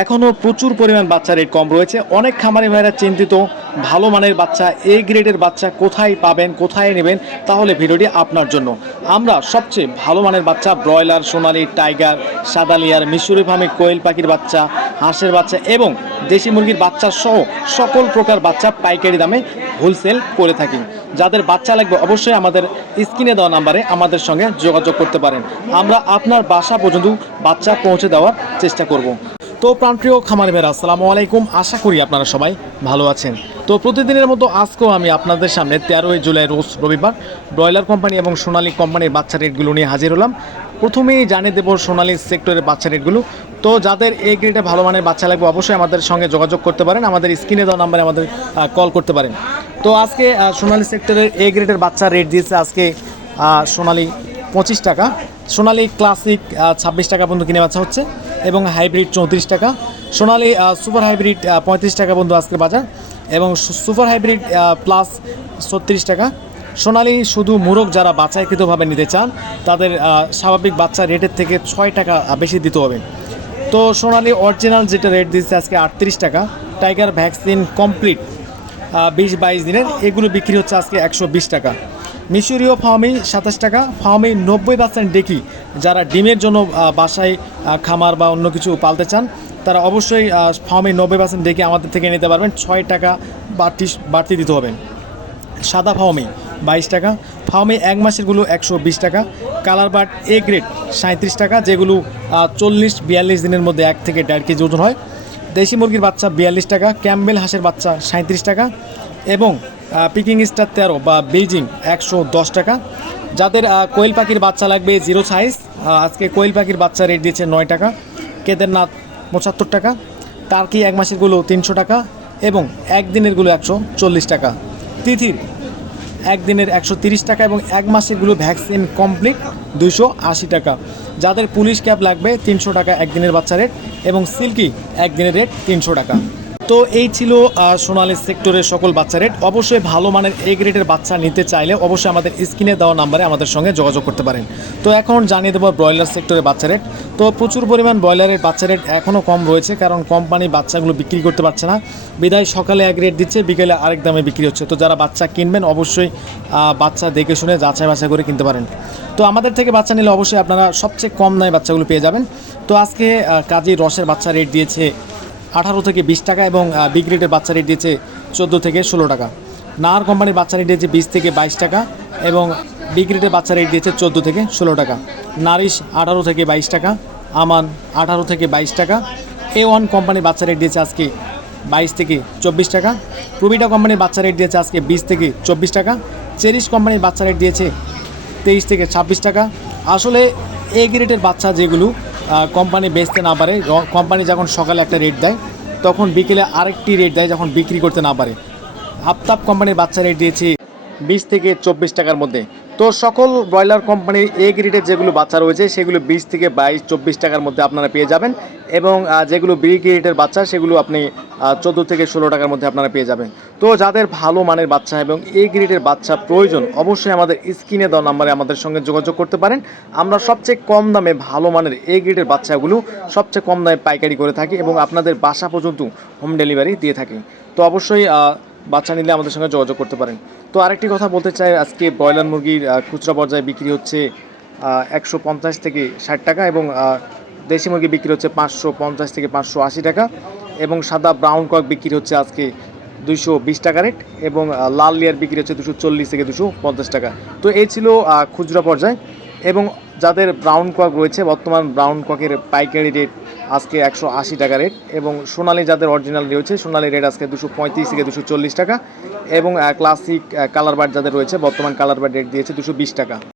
এখনও প্রচুর পরিমাণ বাচ্চা রেট কম রয়েছে। অনেক খামারি ভাইরা চিন্তিত, ভালো মানের বাচ্চা এ গ্রেডের বাচ্চা কোথায় পাবেন, কোথায় নেবেন, তাহলে ভিডিওটি আপনার জন্য। আমরা সবচেয়ে ভালো মানের বাচ্চা ব্রয়লার, সোনালি, টাইগার সাদালিয়ার মিশরি ফার্মে কোয়েল পাখির বাচ্চা, হাঁসের বাচ্চা এবং দেশি মুরগির বাচ্চা সহ সকল প্রকার বাচ্চা পাইকারি দামে হোলসেল করে থাকি। যাদের বাচ্চা লাগবে অবশ্যই আমাদের স্ক্রিনে দেওয়া নাম্বারে আমাদের সঙ্গে যোগাযোগ করতে পারেন। আমরা আপনার বাসা পর্যন্ত বাচ্চা পৌঁছে দেওয়ার চেষ্টা করব। তো প্রাণপ্রিয় খামারি ভাইরা আসসালামু আলাইকুম। আশা করি আপনারা সবাই ভালো আছেন। তো প্রতিদিনের মতো আজকেও আমি আপনাদের সামনে তেরোই জুলাই, রোজ রবিবার, ব্রয়লার কোম্পানি এবং সোনালী কোম্পানির বাচ্চা রেটগুলো নিয়ে হাজির হলাম। প্রথমেই জানিয়ে দেবো সোনালী সেক্টরের বাচ্চা রেটগুলো। তো যাদের এই গ্রেডে ভালো মানের বাচ্চা লাগবে, অবশ্যই আমাদের সঙ্গে যোগাযোগ করতে পারেন। আমাদের স্ক্রিনে দেওয়া নাম্বারে আমাদের কল করতে পারেন। তো আজকে সোনালী সেক্টরের এ গ্রেডের বাচ্চা রেট দিয়েছে আজকে সোনালী পঁচিশ টাকা। সোনালী ক্লাসিক ছাব্বিশ টাকা পর্যন্ত কিনে বাচ্চা হচ্ছে। এবং হাইব্রিড চৌত্রিশ টাকা। সোনালি সুপার হাইব্রিড পঁয়ত্রিশ টাকা বন্ধু আজকের বাজার। এবং সুপার হাইব্রিড প্লাস ছত্রিশ টাকা। সোনালি শুধু মোরগ যারা বাছাইকৃতভাবে নিতে চান, তাদের স্বাভাবিক বাচ্চা রেটের থেকে ছয় টাকা বেশি দিতে হবে। তো সোনালি অরিজিনাল যেটা রেট দিচ্ছে আজকে আটত্রিশ টাকা। টাইগার ভ্যাকসিন কমপ্লিট বিশ বাইশ দিনের। এগুলো বিক্রি হচ্ছে আজকে একশো বিশ টাকা। মিশরীয় ফার্মি সাতাশ টাকা, ফার্মি নব্বই পার্সেন্ট ডেকি। যারা ডিমের জন্য বাসায় খামার বা অন্য কিছু পালতে চান, তারা অবশ্যই ফার্মি নব্বই পার্সেন্ট ডেকে আমাদের থেকে নিতে পারবেন। ছয় টাকা বাড়তি বাড়তি দিতে হবে। সাদা ফাউমি বাইশ টাকা ফাউমি এক মাসেরগুলো একশো বিশ টাকা, কালার বাট এ গ্রেড সাঁত্রিশ টাকা, যেগুলো চল্লিশ, বিয়াল্লিশ দিনের মধ্যে এক থেকে দেড় কেজি ওজন হয়। দেশি মুরগির বাচ্চা বিয়াল্লিশ টাকা, ক্যাম্বেল হাঁসের বাচ্চা সাঁত্রিশ টাকা এবং পিকিং স্টার তেরো বা বেজিং একশো দশ টাকা। যাদের কোয়েল পাখির বাচ্চা লাগবে জিরো সাইজ আজকে কোয়েল পাখির বাচ্চা রেট দিয়েছে নয় টাকা। কেদারনাথ পঁচাত্তর টাকা। টার্কি এক মাসেরগুলো তিনশো টাকা এবং একদিনেরগুলো একশো চল্লিশ টাকা। তিথির একদিনের একশো তিরিশ টাকা এবং এক মাসেরগুলো ভ্যাকসিন কমপ্লিট দুশো আশি টাকা। যাদের পুলিশ ক্যাব লাগবে তিনশো টাকা একদিনের বাচ্চা রেট এবং সিল্কি একদিনের রেট তিনশো টাকা। তো এই ছিল সোনালী সেক্টরের সকল বাচ্চা রেট অবশ্যই ভালো মানের এ গ্রেডের বাচ্চা নিতে চাইলে অবশ্যই আমাদের স্ক্রিনে দেওয়া নাম্বারে আমাদের সঙ্গে যোগাযোগ করতে পারেন। তো এখন জানিয়ে দেবো ব্রয়লার সেক্টরের বাচ্চা রেট তো প্রচুর পরিমাণ ব্রয়লারের বাচ্চা রেট এখনও কম রয়েছে, কারণ কোম্পানি বাচ্চাগুলো বিক্রি করতে পারছে না। বিদায়, সকালে এক রেট দিচ্ছে, বিকেলে আরেক দামে বিক্রি হচ্ছে। তো যারা বাচ্চা কিনবেন, অবশ্যই বাচ্চা দেখে শুনে যাচাই বাছাই করে কিনতে পারেন। তো আমাদের থেকে বাচ্চা নিলে অবশ্যই আপনারা সবচেয়ে কম দামে বাচ্চাগুলো পেয়ে যাবেন। তো আজকে কাজী রসের বাচ্চা রেট দিয়েছে আঠারো থেকে বিশ টাকা এবং বিগ রেটের বাচ্চা রেট দিয়েছে চোদ্দ থেকে ষোলো টাকা। নার কোম্পানির বাচ্চা রেট দিয়েছে বিশ থেকে বাইশ টাকা এবং বিগ রেটের বাচ্চা রেট দিয়েছে চোদ্দ থেকে ষোলো টাকা। নারিশ আঠারো থেকে বাইশ টাকা, আমান আঠারো থেকে বাইশ টাকা এ ওয়ান কোম্পানির বাচ্চা রেট দিয়েছে আজকে বাইশ থেকে চব্বিশ টাকা প্রবিটা কোম্পানির বাচ্চা রেট দিয়েছে আজকে বিশ থেকে চব্বিশ টাকা চেরিশ কোম্পানির বাচ্চা রেট দিয়েছে তেইশ থেকে ছাব্বিশ টাকা। আসলে এ গ্রেডের বাচ্চা যেগুলো কোম্পানি বেচতে না পারে কোম্পানি যখন সকালে একটা রেট দেয়, তখন বিকেলে আরেকটি রেট দেয় যখন বিক্রি করতে না পারে। আফতাব কোম্পানির বাচ্চা রেট দিয়েছি। বিশ থেকে চব্বিশ টাকার মধ্যে। তো সকল ব্রয়লার কোম্পানির এ গ্রেডের যেগুলো বাচ্চা রয়েছে, সেগুলো বিশ থেকে বাইশ, চব্বিশ টাকার মধ্যে আপনারা পেয়ে যাবেন এবং যেগুলো বি গ্রেডের বাচ্চা, সেগুলো আপনি চোদ্দ থেকে ষোলো টাকার মধ্যে আপনারা পেয়ে যাবেন। তো যাদের ভালো মানের বাচ্চা এবং এ গ্রেডের বাচ্চা প্রয়োজন, অবশ্যই আমাদের স্ক্রিনে দেওয়া নাম্বারে আমাদের সঙ্গে যোগাযোগ করতে পারেন। আমরা সবচেয়ে কম দামে ভালো মানের এ গ্রেডের বাচ্চাগুলো সবচেয়ে কম দামে পাইকারি করে থাকি এবং আপনাদের বাসা পর্যন্ত হোম ডেলিভারি দিয়ে থাকি। তো অবশ্যই বাচ্চা নিলে আমাদের সঙ্গে যোগাযোগ করতে পারেন। তো আরেকটি কথা বলতে চাই, আজকে ব্রয়লার মুরগির খুচরা পর্যায়ে বিক্রি হচ্ছে একশো পঞ্চাশ থেকে ষাট টাকা এবং দেশি মুরগি বিক্রি হচ্ছে পাঁচশো পঞ্চাশ থেকে পাঁচশো আশি টাকা এবং সাদা ব্রাউন কক বিক্রি হচ্ছে আজকে দুইশো বিশ টাকা রেট এবং লাল লেয়ার বিক্রি হচ্ছে দুশো চল্লিশ থেকে দুশো পঞ্চাশ টাকা। তো এই ছিল খুচরা পর্যায়ে। এবং যাদের ব্রাউন কক রয়েছে, বর্তমান ব্রাউন ককের পাইকারি রেট আজকে একশো আশি টাকা রেট এবং সোনালি যাদের অরিজিনাল রয়েছে, সোনালি রেট আজকে দুশো পঁয়ত্রিশ থেকে দুশো চল্লিশ টাকা এবং ক্লাসিক কালার বার্ড যাদের রয়েছে, বর্তমান কালার বার্ড রেট দিয়েছে দুশো বিশ টাকা।